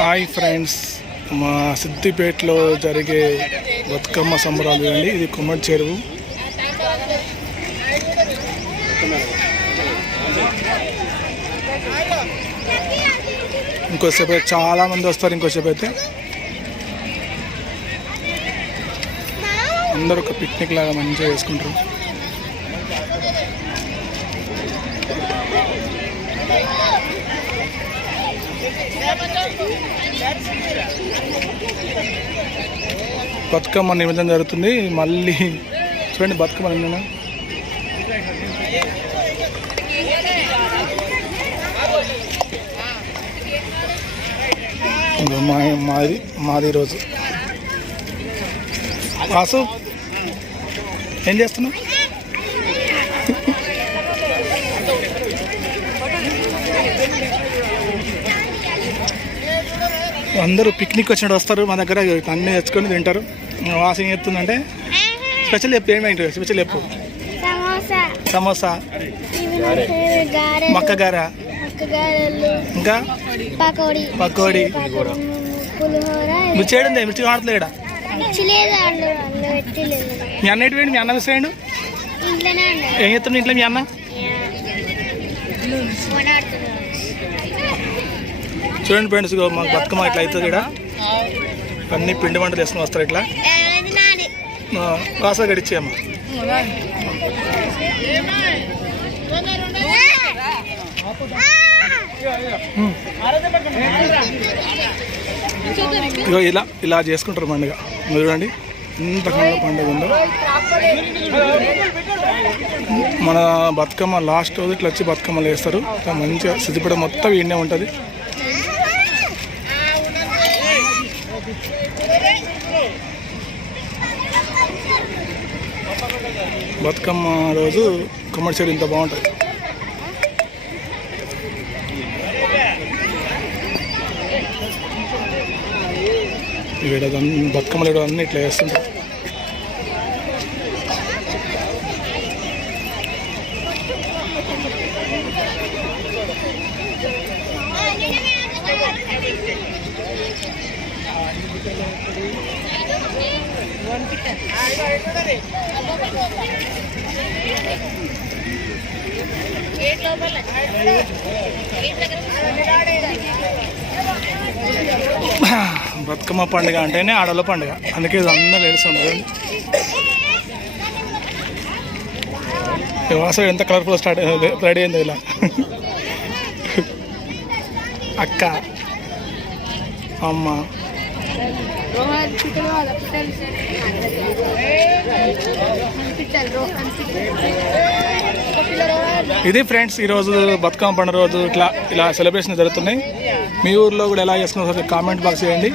Hi friends మా సిద్దిపేటలో జరిగే బతుకమ్మ సంబరాలు అండి ఇది కుమ్మడి చెరువు. ఇంకోసేపు అయితే చాలా మంది వస్తారు ఇంకోసేపు అయితే. అందరూ ఒక పిక్నిక్ లాగా మంచిగా చేసుకుంటారు. బతుకమ్మ నిమిషం జరుగుతుంది. మళ్ళీ చూడండి బతుకమ్మ నిమిషం మాది మాది రోజు. వాసు ఏం చేస్తున్నావు? అందరూ పిక్నిక్ వచ్చినట్టు వస్తారు మా దగ్గర అన్నీ తెచ్చుకొని తింటారు. వాసు ఏం చెప్తుందంటే స్పెషల్ చెప్పు ఏమేంటి స్పెషల్ చెప్పు. సమోసా. సమోసా. ఇవి నా ఫేవరెట్ గారెలు. మక్క గార మక్క గారెలు ఇంకా పకోడీ మిర్చి వాడట్లేడా మిర్చి లేదు మీ అన్న ఎటు పోయిండు? మీ అన్న మిస్ అయ్యిండు? ఏం చెప్తుండే ఇంట్లో మీ అన్న? చూడండి ఫ్రెండ్స్ మాకు బతుకమ్మ ఇట్లా అవుతుంది ఇక్కడ. అన్ని పిండి వంటలు వేసుకుని వస్తారు ఇట్లా. వాసన గడిచేయమ్మ ఇగో ఇలా ఇలా చేసుకుంటారు పండుగ చూడండి ఎంత కళ్ళ పండుగ ఉందో. మన బతుకమ్మ లాస్ట్ రోజు ఇట్లా వచ్చి బతుకమ్మలు వేస్తారు. మంచిగా సిద్ధిపడ మొత్తం ఈయనే ఉంటుంది. బతుకమ్మ రోజు కుమ్మడి చెడు ఇంత బాగుంటుంది. ఇక్కడ బతుకమ్మలు ఇక్కడ అన్నీ ఇట్లా వేస్తుంటారు బతుకమ్మ పండుగ అంటేనే ఆడవాళ్ళ పండుగ. అందుకే ఇది అందరూ. ఉండదు వాసవి ఎంత కలర్ఫుల్ స్టార్ట్ రెడీ అయింది ఇలా. అక్క అమ్మ ఇది ఫ్రెండ్స్ ఈరోజు బతుకమ్మ పండుగ రోజు ఇట్లా ఇలా సెలబ్రేషన్ జరుగుతున్నాయి. మీ ఊర్లో కూడా ఎలా చేసుకున్నారో కామెంట్ బాక్స్ చేయండి.